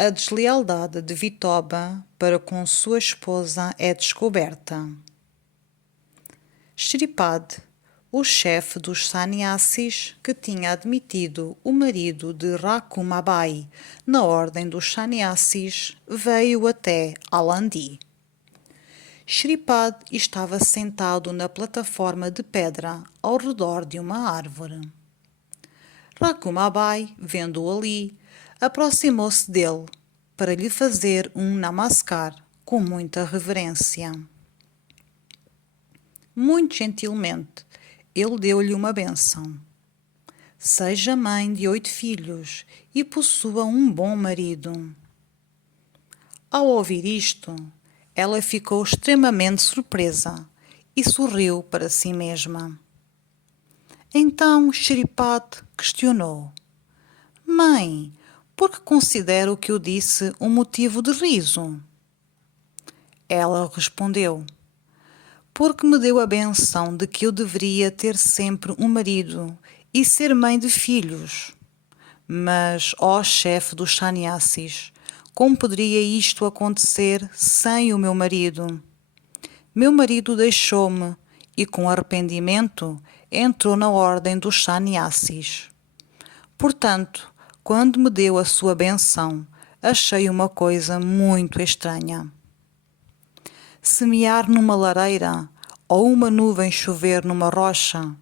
A deslealdade de Vitoba para com sua esposa é descoberta. Shripad, o chefe dos sannyasis que tinha admitido o marido de Rakumabai na ordem dos sannyasis, veio até Alandi. Shripad estava sentado na plataforma de pedra ao redor de uma árvore. Rakumabai, vendo-o ali, aproximou-se dele para lhe fazer um namaskar com muita reverência. Muito gentilmente, ele deu-lhe uma bênção. Seja mãe de 8 filhos e possua um bom marido. Ao ouvir isto, ela ficou extremamente surpresa e sorriu para si mesma. Então Shripad questionou: Mãe, por que considera o que eu disse um motivo de riso? Ela respondeu: Porque me deu a benção de que eu deveria ter sempre um marido e ser mãe de filhos. Mas, ó chefe dos sannyasis, como poderia isto acontecer sem o meu marido? Meu marido deixou-me e, com arrependimento, entrou na ordem dos sannyasis. Portanto, quando me deu a sua benção, achei uma coisa muito estranha. Semear numa lareira ou uma nuvem chover numa rocha,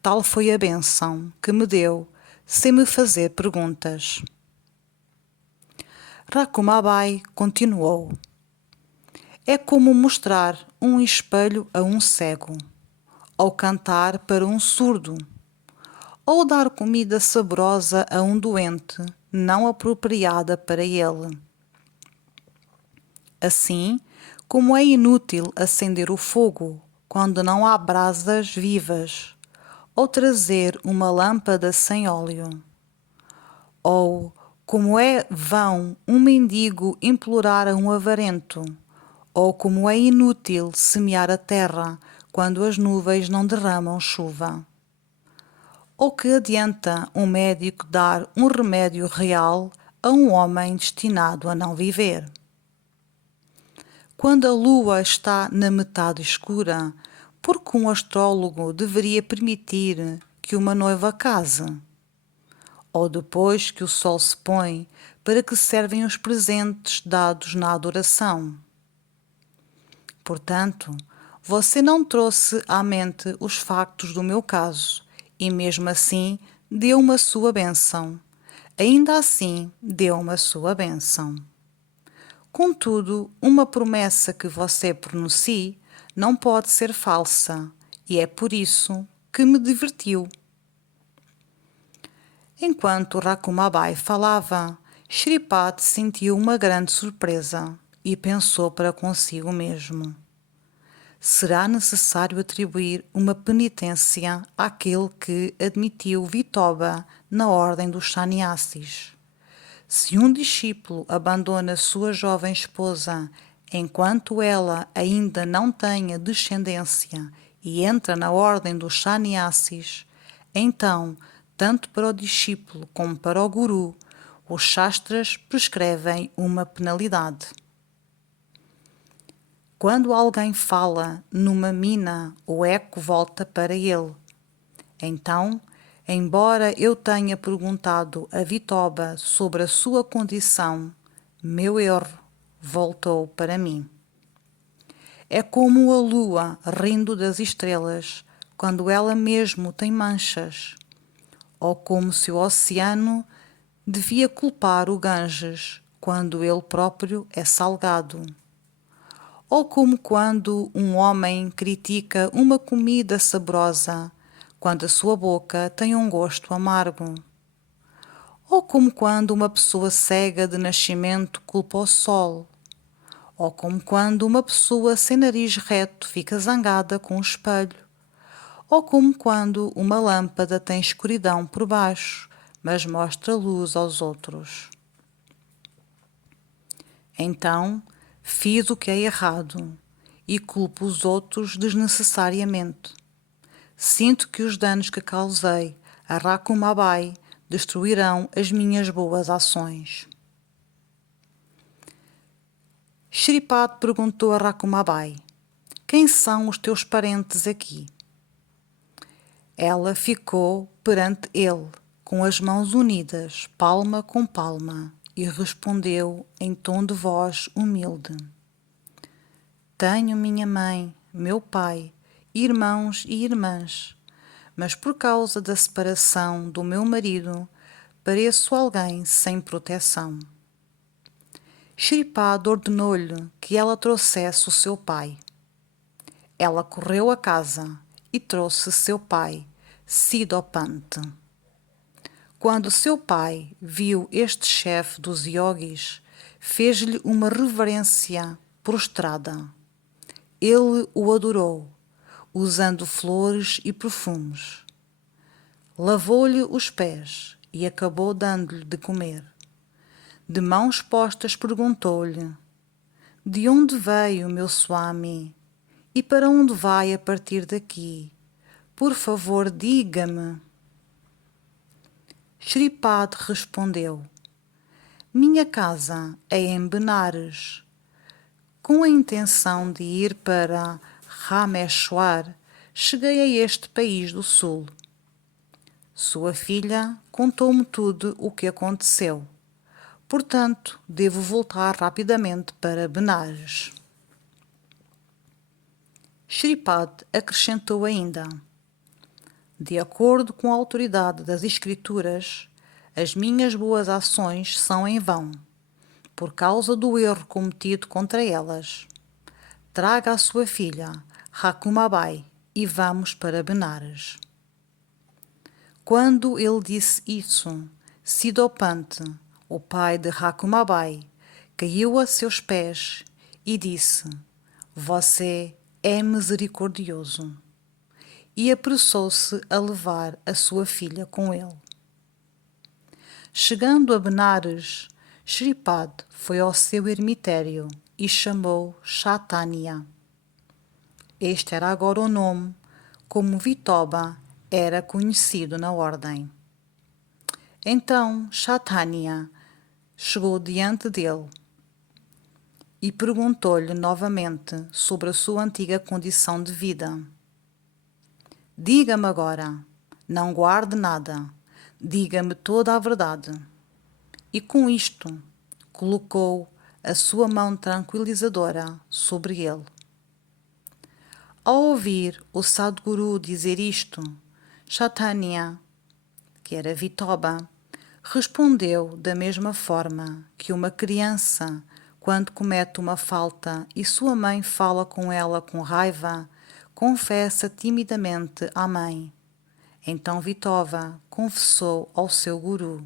tal foi a bênção que me deu, sem me fazer perguntas. Rakumabai continuou: É como mostrar um espelho a um cego, ou cantar para um surdo, ou dar comida saborosa a um doente não apropriada para ele. Assim, como é inútil acender o fogo quando não há brasas vivas, ou trazer uma lâmpada sem óleo. Ou, como é vão um mendigo implorar a um avarento, ou como é inútil semear a terra quando as nuvens não derramam chuva. Ou que adianta um médico dar um remédio real a um homem destinado a não viver? Quando a lua está na metade escura, por que um astrólogo deveria permitir que uma noiva case? Ou depois que o sol se põe, para que servem os presentes dados na adoração? Portanto, você não trouxe à mente os factos do meu caso, e mesmo assim deu-me a sua bênção. Ainda assim deu-me a sua bênção. Contudo, uma promessa que você pronuncie não pode ser falsa, e é por isso que me divertiu. Enquanto Rakumabai falava, Shripad sentiu uma grande surpresa e pensou para consigo mesmo: será necessário atribuir uma penitência àquele que admitiu Vitoba na ordem dos sannyasis. Se um discípulo abandona sua jovem esposa enquanto ela ainda não tenha descendência e entra na ordem dos sannyasis, então, tanto para o discípulo como para o guru, os shastras prescrevem uma penalidade. Quando alguém fala numa mina, o eco volta para ele. Então, embora eu tenha perguntado a Vitoba sobre a sua condição, meu erro voltou para mim. É como a lua rindo das estrelas, quando ela mesmo tem manchas, ou como se o oceano devia culpar o Ganges, quando ele próprio é salgado. Ou como quando um homem critica uma comida saborosa, quando a sua boca tem um gosto amargo. Ou como quando uma pessoa cega de nascimento culpa o sol. Ou como quando uma pessoa sem nariz reto fica zangada com o espelho. Ou como quando uma lâmpada tem escuridão por baixo, mas mostra luz aos outros. Então, fiz o que é errado e culpo os outros desnecessariamente. Sinto que os danos que causei a Rakumabai destruirão as minhas boas ações. Shripada perguntou a Rakumabai: quem são os teus parentes aqui? Ela ficou perante ele, com as mãos unidas, palma com palma, e respondeu em tom de voz humilde: tenho minha mãe, meu pai, irmãos e irmãs, mas por causa da separação do meu marido, pareço alguém sem proteção. Shripada ordenou-lhe que ela trouxesse o seu pai. Ela correu a casa e trouxe seu pai, Sidopante. Quando seu pai viu este chefe dos yogis, fez-lhe uma reverência prostrada. Ele o adorou, usando flores e perfumes. Lavou-lhe os pés e acabou dando-lhe de comer. De mãos postas perguntou-lhe: de onde veio meu Swami? E para onde vai a partir daqui? Por favor, diga-me. Shripada respondeu: minha casa é em Benares. Com a intenção de ir para Rameshwar, cheguei a este país do sul. Sua filha contou-me tudo o que aconteceu. Portanto, devo voltar rapidamente para Benares. Shripada acrescentou ainda: de acordo com a autoridade das Escrituras, as minhas boas ações são em vão, por causa do erro cometido contra elas. Traga a sua filha, Rakumabai, e vamos para Benares. Quando ele disse isso, Sidopante, o pai de Rakumabai, caiu a seus pés e disse: você é misericordioso. E apressou-se a levar a sua filha com ele. Chegando a Benares, Shripada foi ao seu ermitério e chamou Chaitanya. Este era agora o nome, como Vitoba era conhecido na ordem. Então Chaitanya chegou diante dele e perguntou-lhe novamente sobre a sua antiga condição de vida. Diga-me agora, não guarde nada, diga-me toda a verdade. E com isto colocou a sua mão tranquilizadora sobre ele. Ao ouvir o Sadguru dizer isto, Chaitanya, que era Vitoba, respondeu da mesma forma que uma criança, quando comete uma falta e sua mãe fala com ela com raiva, confessa timidamente à mãe. Então Vitoba confessou ao seu guru.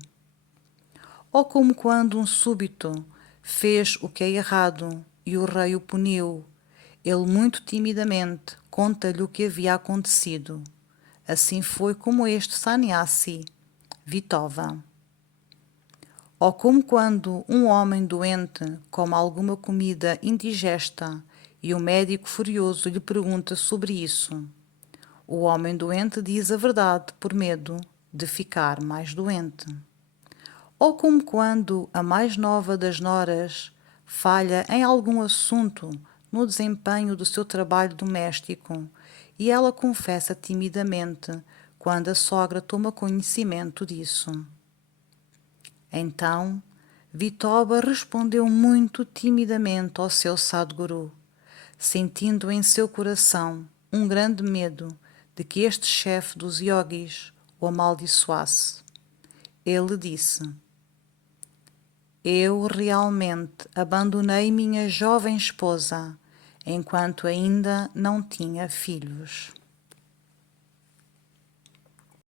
Ou como quando um súbito fez o que é errado e o rei o puniu, ele muito timidamente conta-lhe o que havia acontecido. Assim foi como este sannyasi, Vitoba. Ou como quando um homem doente come alguma comida indigesta e o médico furioso lhe pergunta sobre isso. O homem doente diz a verdade por medo de ficar mais doente. Ou como quando a mais nova das noras falha em algum assunto no desempenho do seu trabalho doméstico e ela confessa timidamente quando a sogra toma conhecimento disso. Então, Vitoba respondeu muito timidamente ao seu Sadguru, sentindo em seu coração um grande medo de que este chefe dos yogis o amaldiçoasse. Ele disse: eu realmente abandonei minha jovem esposa enquanto ainda não tinha filhos.